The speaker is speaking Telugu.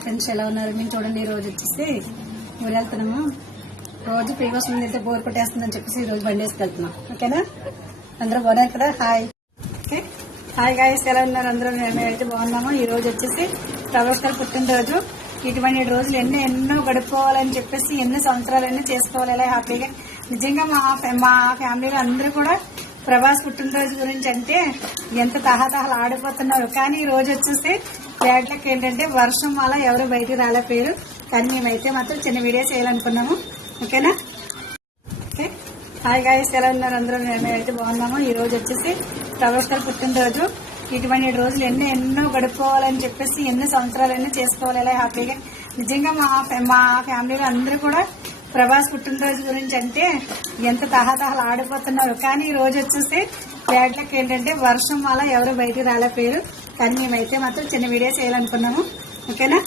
హాయ్ ఫ్రెండ్స్, ఎలా ఉన్నారు? మేము చూడండి ఈ రోజు వచ్చేసి ఊరు వెళ్తున్నాము. రోజు ప్రీవియస్ ముందు అయితే బోర్ కొట్టేస్తుందని చెప్పేసి ఈ రోజు బండి వేసుకెళ్తున్నాం. ఓకేనా? అందరూ బాగున్నారు కదా? హాయ్. ఓకే, హాయ్ గాయస్, ఎలా ఉన్నారు అందరూ? మేమైతే బాగున్నాము. ఈ రోజు వచ్చేసి ప్రభాస్ గారు పుట్టినరోజు. ఇటువంటి రోజులు ఎన్నో గడుపుకోవాలని చెప్పేసి ఎన్ని సంవత్సరాలన్నీ చేసుకోవాలి ఇలా హ్యాపీగా. నిజంగా మా ఫ్యామిలీలో అందరూ కూడా ప్రభాస్ పుట్టినరోజు గురించి అంటే ఎంత తహతహలు ఆడిపోతున్నారు. కానీ ఈ రోజు వచ్చేసి బ్యాడ్ లక్ ఏంటంటే వర్షం వల్ల ఎవరు బయటికి రాలేకపోయారు. కానీ మేమైతే మాత్రం చిన్న వీడియో చేయాలనుకున్నాము. ఓకేనా? ఓకే, హాయ్ గాయస్, ఎలా ఉన్నారు అందరూ? మేమైతే బాగున్నాము. ఈ రోజు వచ్చేసి ప్రభాస్ గారు పుట్టినరోజు. ఇటువంటి రోజులు ఎన్నో గడుపుకోవాలని చెప్పేసి ఎన్ని సంవత్సరాలన్నీ చేసుకోవాలి ఇలా హ్యాపీగా. నిజంగా మా ఫ్యామిలీలో అందరూ కూడా ప్రభాస్ పుట్టినరోజు గురించి అంటే ఎంత తహతహలు ఆడిపోతున్నారు. కానీ ఈ రోజు వచ్చేసి బ్యాడ్ లక్ ఏంటంటే వర్షం వల్ల ఎవరు బయటికి రాలేకపోయారు. కానీ మేమైతే మాత్రం చిన్న వీడియో చేయాలనుకున్నాము. ఓకేనా?